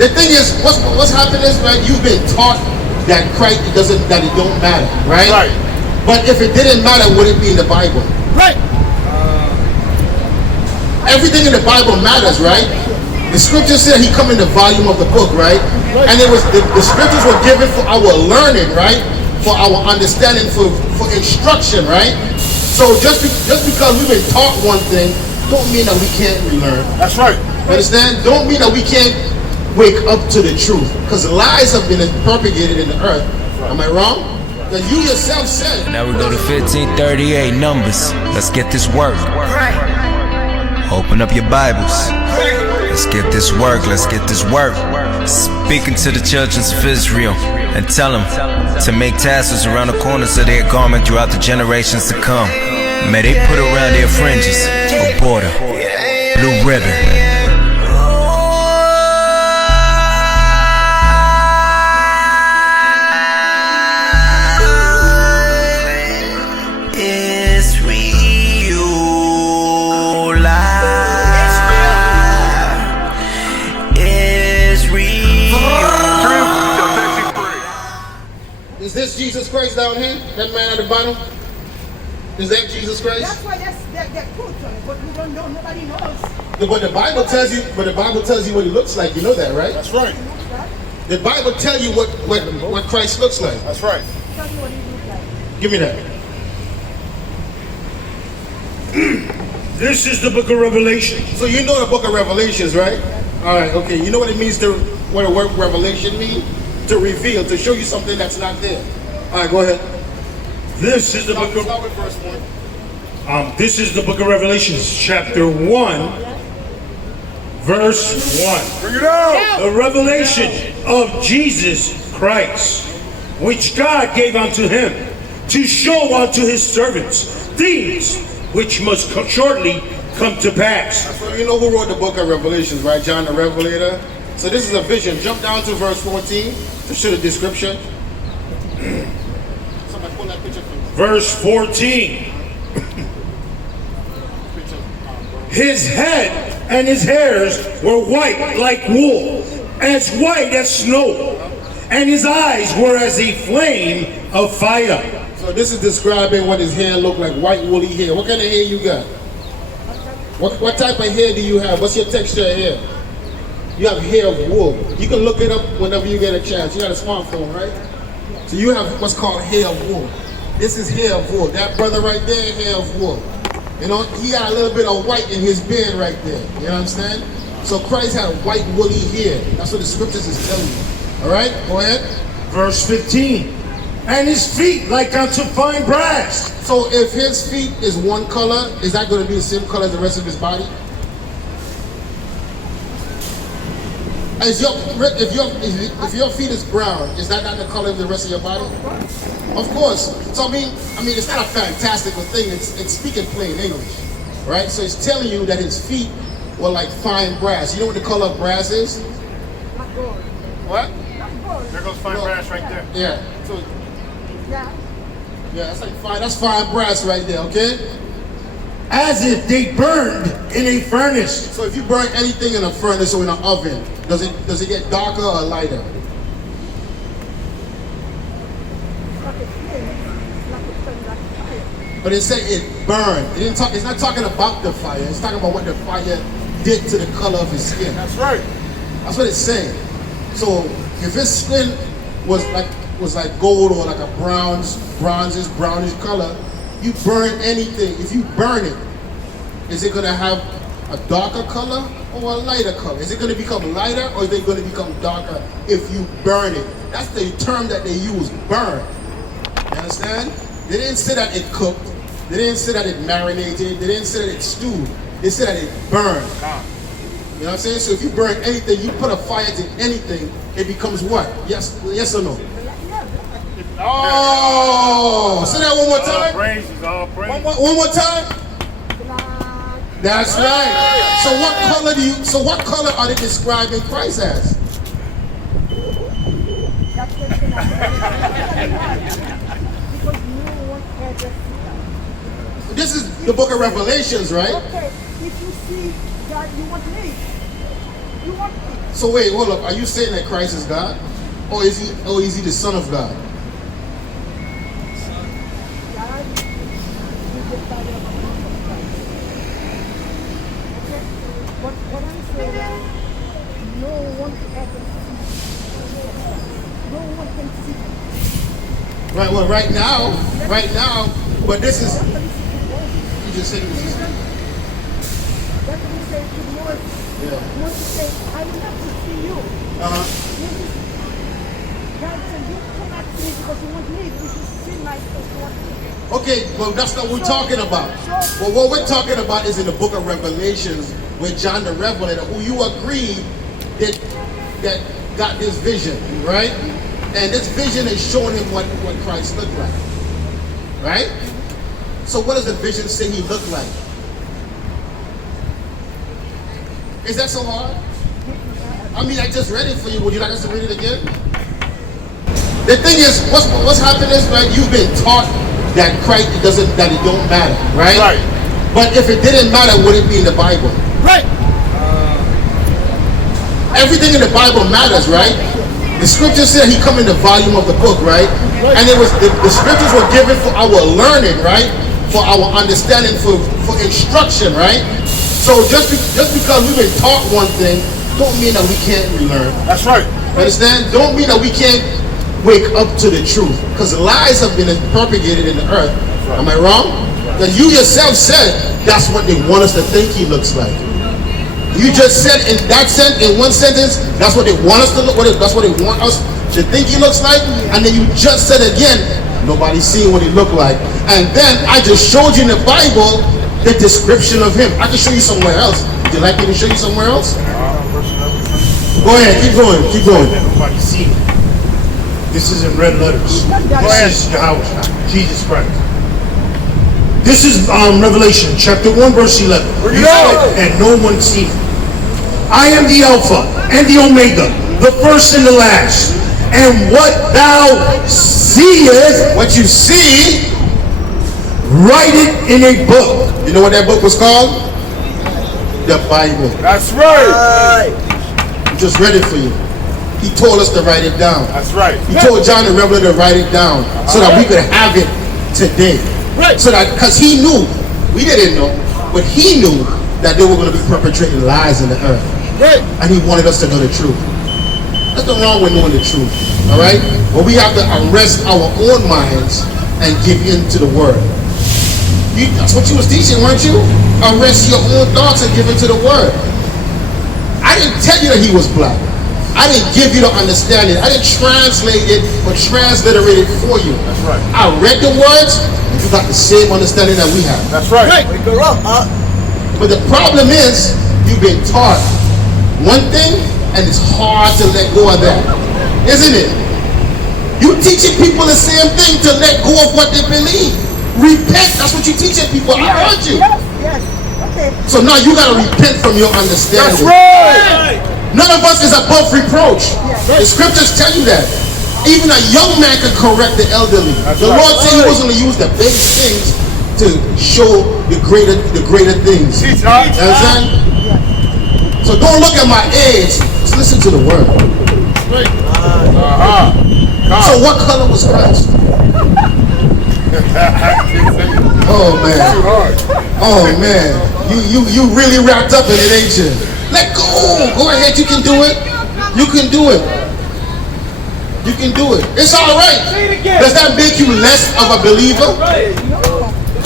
The thing is, what's happening is, right? You've been taught that Christ that it don't matter, right? Right. But if it didn't matter, would it be in the Bible? Right. Everything in the Bible matters, right? The scriptures said he come in the volume of the book, right? And it was the scriptures were given for our learning, right? For our understanding, for instruction, right? So just because we've been taught one thing, don't mean that we can't relearn. That's right. Understand? Don't mean that we can't wake up to the truth, because lies have been propagated in the earth. Am I wrong? That you yourself said. Now we go to 1538 Numbers. Let's get this work. Open up your Bibles. Let's get this work. Let's get this work. Speaking to the children of Israel and tell them to make tassels around the corners of their garment throughout the generations to come. May they put around their fringes a border, blue ribbon. Is this Jesus Christ down here? That man at the bottom? Is that Jesus Christ? That's why they're quote on it, but we don't know, nobody knows. But the Bible tells you, what he looks like. You know that, right? That's right. The Bible tells you what Christ looks like. That's right. Tell me what he looks like. Give me that. This is the book of Revelation. So you know the book of Revelations, right? All right, okay. You know what it means what the word revelation means? To reveal, to show you something that's not there. All right, go ahead. This is the book of Start with verse 1. this is the book of Revelations, chapter 1, verse 1. Bring it out. The revelation of Jesus Christ, which God gave unto him to show unto his servants things which must shortly come to pass. So you know who wrote the book of Revelations, right? John the Revelator. So this is a vision. Jump down to verse 14 to show the description. Somebody pull that picture for me. Verse 14. His head and his hairs were white like wool, as white as snow, and his eyes were as a flame of fire. So this is describing what his hair looked like, white woolly hair. What kind of hair you got? What type of hair do you have? What's your texture of hair? You have hair of wool. You can look it up whenever you get a chance. You got a smartphone, right? So you have what's called hair of wool. This is hair of wool. That brother right there, hair of wool. You know, he got a little bit of white in his beard right there. You know what I'm saying? So Christ had white woolly hair. That's what the scriptures is telling you. All right, go ahead. Verse 15. And his feet like unto fine brass. So if his feet is one color, is that going to be the same color as the rest of his body? If your feet is brown, is that not the color of the rest of your body? Of course. So I mean, it's not a fantastical thing. It's speaking plain English, right? So it's telling you that his feet were like fine brass. You know what the color of brass is? Not gold. What? Not gold. There goes fine brass right there. Yeah. So Yeah. that's like fine. That's fine brass right there. Okay. As if they burned in a furnace. So if you burn anything in a furnace or in an oven, does it get darker or lighter? Like a flame. Like a flame, like fire. But it said it burned. It's not talking about the fire. It's talking about what the fire did to the color of his skin. That's right. That's what it's saying. So if his skin was like gold or like a brownish color, you burn anything. If you burn it, is it gonna have a darker color or a lighter color? Is it gonna become lighter or is it gonna become darker if you burn it? That's the term that they use, burn. You understand? They didn't say that it cooked. They didn't say that it marinated. They didn't say that it stewed. They said that it burned. You know what I'm saying? So if you burn anything, you put a fire to anything, it becomes what? Yes or no? Oh, say that one more time. All praises. One more time. That's right. So what color are they describing Christ as? That's the thing. Because no one ever see that. This is the book of Revelations, right? Okay, if you see God, you want me. You want me. So wait, hold up. Are you saying that Christ is God? Or is he the Son of God? God is the Father of Jesus Christ. Okay? But what I'm saying is, no one ever sees. No one can see. Right, well, right now, but this is, you just said this is, That's what he said to Moses. yeah. Moses said, I will have to see you. Moses, God said, you cannot see me because you won't live. You should see my face. Okay, well, that's not what we're talking about. Well, what we're talking about is in the book of Revelations, where John the Revelator, who you agreed that got this vision, right? And this vision is showing him what Christ looked like, right? So what does the vision say he looked like? Is that so hard? I mean, I just read it for you. Would you like us to read it again? The thing is, what's happening is, right, you've been taught that Christ that it don't matter, right? Right. But if it didn't matter, would it be in the Bible? Right. Everything in the Bible matters, right? The scriptures said he come in the volume of the book, right? And it was the scriptures were given for our learning, right? For our understanding, for instruction, right? So just because we've been taught one thing, don't mean that we can't relearn. That's right. Understand? Don't mean that we can't wake up to the truth. Because lies have been propagated in the earth. Am I wrong? That you yourself said that's what they want us to think he looks like. You just said in that sentence, in one sentence, that's what they want us to look. That's what they want us to think he looks like. And then you just said again, nobody's seeing what he looked like. And then I just showed you in the Bible the description of him. I can show you somewhere else. Would you like me to show you somewhere else? Go ahead, keep going, keep going. Nobody see it. This is in red letters. This is Yahweh, Jesus Christ. This is Revelation chapter 1 verse 11. You said, and no one seen it. I am the Alpha and the Omega, the first and the last. And what thou seest, What you see, write it in a book. you know what that book was called? The Bible. That's right. I just read it for you. He told us to write it down. That's right. He told John the Revelator to write it down so that we could have it today. Right. So that, because he knew, we didn't know, but he knew that they were going to be perpetrating lies in the earth. Right. And he wanted us to know the truth. There's nothing wrong with knowing the truth. All right? But we have to arrest our own minds and give in to the word. That's what you was teaching, weren't you? Arrest your own thoughts and give in to the word. I didn't tell you that he was black. I didn't give you the understanding. I didn't translate it or transliterate it for you. That's right. I read the words, and you got the same understanding that we have. That's right. But the problem is, you've been taught one thing, and it's hard to let go of that. Isn't it? You teaching people the same thing to let go of what they believe. Repent, that's what you're teaching people. I heard you. Yes. Okay. So now you gotta repent from your understanding. That's right. None of us is above reproach. The scriptures tell you that. Even a young man can correct the elderly. The Lord said he was going to use the base things to show the greater things. Teach, You understand? So don't look at my age. Just listen to the word. So what color was Christ? Oh man. Oh man. You really wrapped up in it, ain't you? Let go. Go ahead. You can do it. You can do it. You can do it. It's all right. Does that make you less of a believer?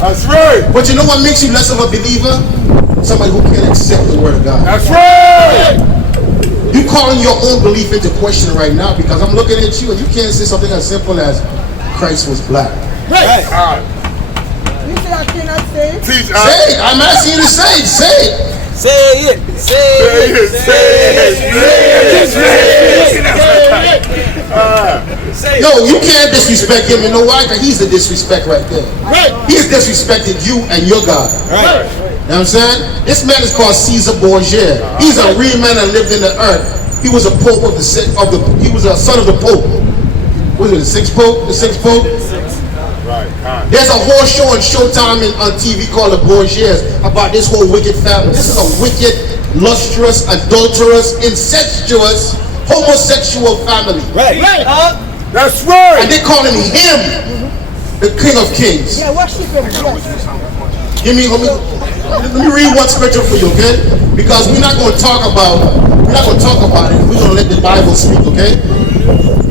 That's right. But you know what makes you less of a believer? Somebody who can't accept the word of God. That's right. You calling your own belief into question right now because I'm looking at you and you can't say something as simple as Christ was black. Right. You say I cannot say it? Teach. Say it. I'm asking you to say it. Say it. Say it. Yo, you can't disrespect him. You know why? Because he's the disrespect right there. Right. He's disrespected you and your God. Right. You know what I'm saying? This man is called Caesar Borgia. He's a real man that lived in the earth. He was a pope of the he was a son of the pope. Was it the sixth pope? The sixth pope? Right. There's a whole show on Showtime on TV called The Borgias about this whole wicked family. This is a wicked lustrous, adulterous, incestuous, homosexual family. That's right. And they calling him the King of Kings. Yeah, worship him. Yes. Let me read one scripture for you, okay? Because we're not going to talk about it. We're going to let the Bible speak, okay?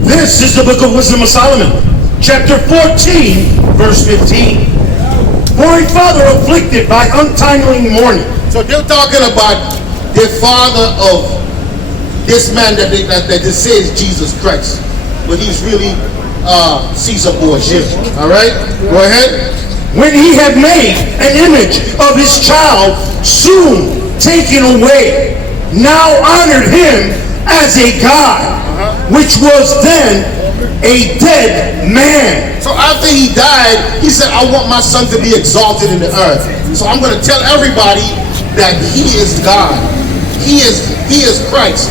This is the book of Wisdom of Solomon, chapter 14, verse 15. For a father afflicted by untimely mourning. So they're talking about the father of this man that they say is Jesus Christ, but he's really Caesar Borgia. All right, go ahead. When he had made an image of his child, soon taken away, now honored him as a god, which was then a dead man. So after he died, he said, I want my son to be exalted in the earth. So I'm going to tell everybody that he is God. He is Christ.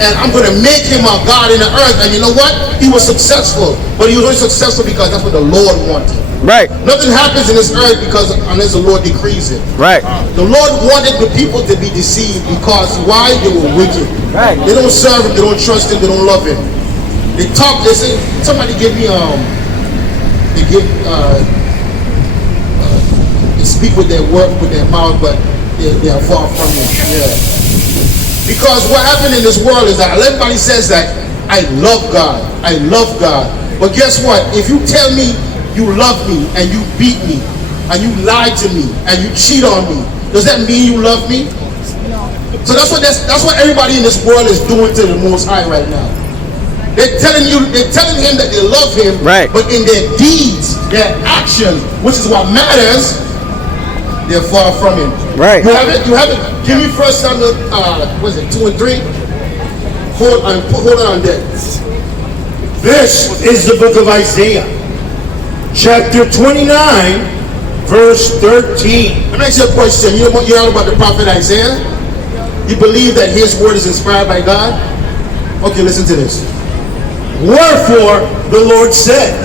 And I'm going to make him a God in the earth. And you know what? He was successful. But he was only successful because that's what the Lord wanted. Right. Nothing happens in this earth unless the Lord decrees it. Right. The Lord wanted the people to be deceived because why? They were wicked. Right. They don't serve him, they don't trust him, they don't love him. They talk, they say, somebody give me they speak with their word, with their mouth, but they are far from him. Yeah. Because what happened in this world is that everybody says that I love God, I love God. But guess what? If you tell me you love me and you beat me and you lie to me and you cheat on me, does that mean you love me? So that's what everybody in this world is doing to the Most High right now. They're telling him that they love him, right, but in their deeds, their actions, which is what matters, they're far from him. Right. You have it? You have it? Give me 1 Samuel, what is it, 2 and 3? Hold on there. This is the book of Isaiah, chapter 29, verse 13. Let me ask you a question. You know about the prophet Isaiah? You believe that his word is inspired by God? Okay, listen to this. Wherefore the Lord said,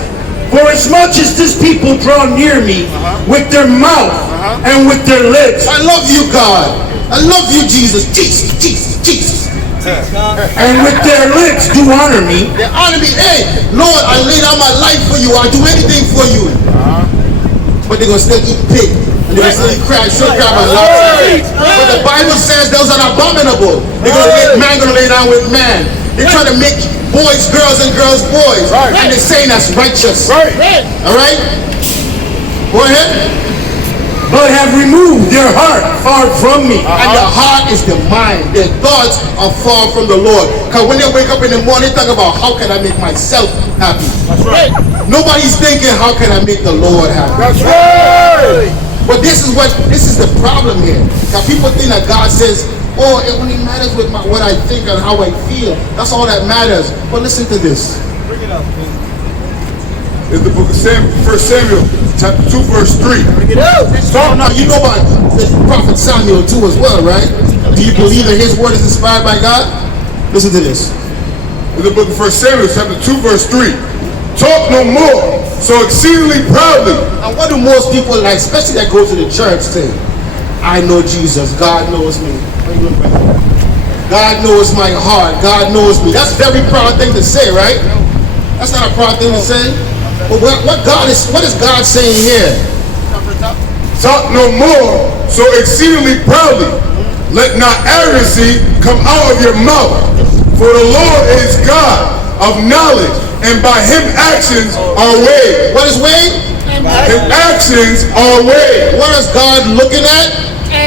for as much as this people draw near me with their mouth and with their lips, I love you, God. I love you, Jesus. Jesus, Jesus, Jesus. And with their lips do honor me. They honor me. Hey, Lord, I lay down my life for you. I'll do anything for you. But they're going to still eat pig. And they're going to still eat crab, sugar crab, and lobster. But the Bible says those are abominable. They're going to make man going to lay down with man. They're trying to make boys girls and girls boys. And they're saying that's righteous. All right? Go ahead. But have removed their heart far from me. And the heart is the mind. Their thoughts are far from the Lord. Because when they wake up in the morning, they talk about how can I make myself happy. That's right. Nobody's thinking how can I make the Lord happy. That's right. But this is the problem here. Because people think that God says, oh, it only matters with what I think and how I feel. That's all that matters. But listen to this. Bring it up. In the book of Samuel, 1 Samuel, chapter 2, verse 3. Bring it up. So now you know about the prophet Samuel too as well, right? Do you believe that his word is inspired by God? Listen to this. In the book of 1 Samuel, chapter 2, verse 3. Talk no more, so exceedingly proudly. And what do most people, like, especially that go to the church, say? I know Jesus. God knows me. God knows my heart. God knows me. That's a very proud thing to say, right? That's not a proud thing to say. But what is God saying here? Talk no more, so exceedingly proudly. Let not arrogancy come out of your mouth. For the Lord is God of knowledge, and by him actions are weighed. What is weighed? His actions are weighed. What is God looking at?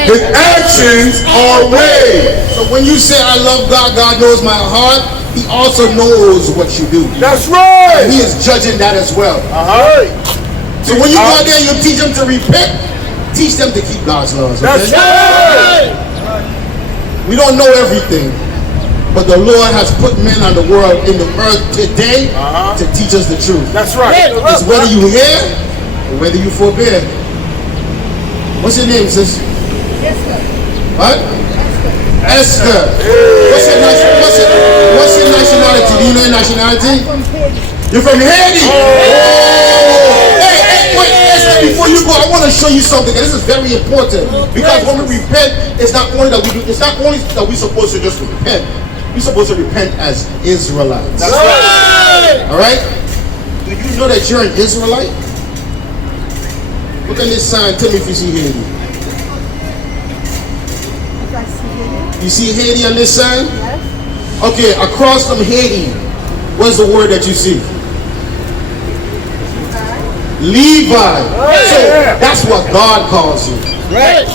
His actions are weighed. So when you say I love God, God knows my heart, he also knows what you do. That's right. And he is judging that as well. So when you go out there and you teach them to repent, teach them to keep God's laws. Okay? That's right. We don't know everything, but the Lord has put men on the world in the earth today to teach us the truth. That's right. It's whether you hear or whether you forbear. What's your name, sis? Esther. What? Esther. What's your nationality? Do you know your nationality? From Haiti. You're from Haiti. Hey, wait, Esther, before before you go, I want to show you something, and this is very important, because when we repent, it's not only that we're supposed to just repent. We're supposed to repent as Israelites. That's right. All right? Do you know that you're an Israelite? Look at this sign. Tell me if you see Haiti. I see Haiti. You see Haiti on this sign? Yes. Okay, across from Haiti, what's the word that you see? Levi. So that's what God calls you. Right.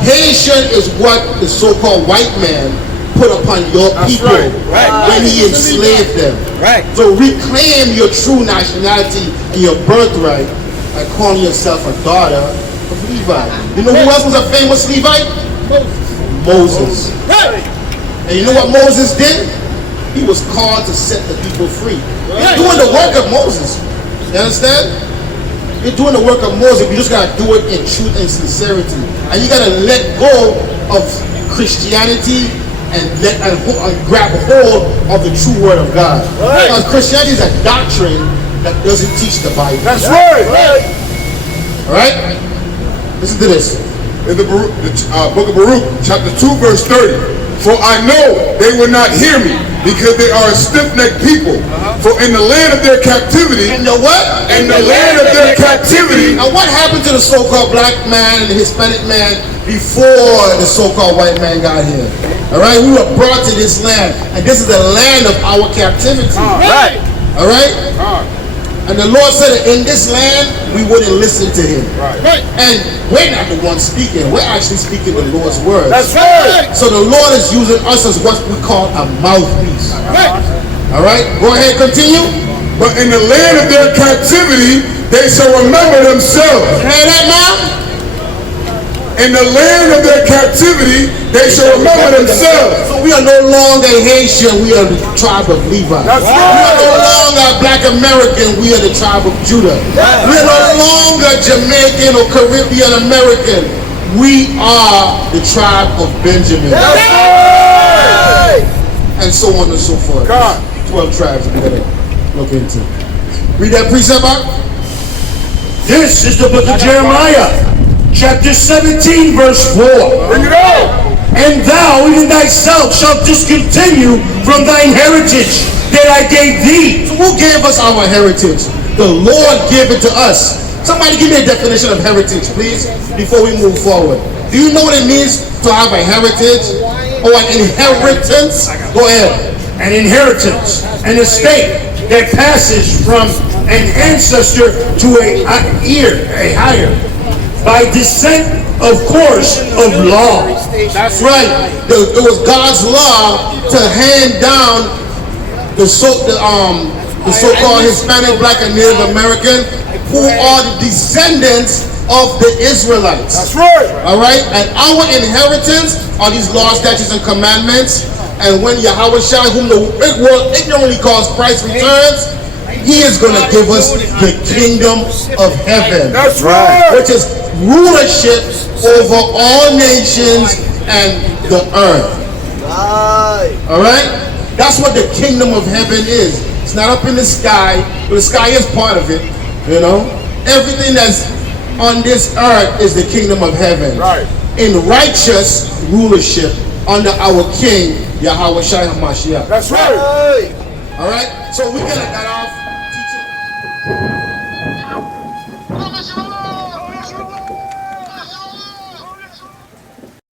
Haitian is what the so-called white man put upon your people Right. when he enslaved them. Right. So reclaim your true nationality and your birthright by calling yourself a daughter of Levi. You know who else was a famous Levite? Moses. Right. And you know what Moses did? He was called to set the people free. He's doing the work of Moses. You understand? You're doing the work of Moses. You just gotta do it in truth and sincerity. And you gotta let go of Christianity and grab hold of the true word of God. Right. Because Christianity is a doctrine that doesn't teach the Bible. That's right. Alright? Listen to this. In the book of Baruch, chapter 2, verse 30. For I know they will not hear me, because they are a stiff-necked people. For in the land of their captivity, And the what? in the land of their captivity, Now what happened to the so-called black man and the Hispanic man before the so-called white man got here? Alright, we were brought to this land, and this is the land of our captivity. Right. Alright? And the Lord said that in this land, we wouldn't listen to him. Right. And we're not the ones speaking, we're actually speaking the Lord's words. That's right. So the Lord is using us as what we call a mouthpiece. Alright? Go ahead, continue. But in the land of their captivity, they shall remember themselves. Hear that now? In the land of their captivity, they shall remember themselves. So we are no longer Haitian, we are the tribe of Levi. That's We are right. no longer Black American, we are the tribe of Judah. We are no longer Jamaican or Caribbean American, we are the tribe of Benjamin. And so on and so forth. God. 12 tribes that we gotta look into. Read that precept out. This is the book of Jeremiah, chapter 17, verse 4. Bring it on. And thou, even thyself, shalt discontinue from thine heritage that I gave thee. So who gave us our heritage? The Lord gave it to us. Somebody give me a definition of heritage, please, before we move forward. Do you know what it means to have a heritage or an inheritance? Go ahead. An inheritance, an estate that passes from an ancestor to a higher, by descent, of course, of law. That's right. It was God's law to hand down the so-called Hispanic, Black, and Native American, who are the descendants of the Israelites. That's right. All right, and our inheritance are these laws, statutes, and commandments. And when Yahweh Shai, whom the world ignorantly calls Christ, returns, he is going to give us the kingdom of heaven. That's right. Which is rulership over all nations and the earth. All right? That's what the kingdom of heaven is. It's not up in the sky, but the sky is part of it, you know? Everything that's on this earth is the kingdom of heaven. Right. In righteous rulership under our King, Yahweh Shai HaMashiach. That's right. All right? So we got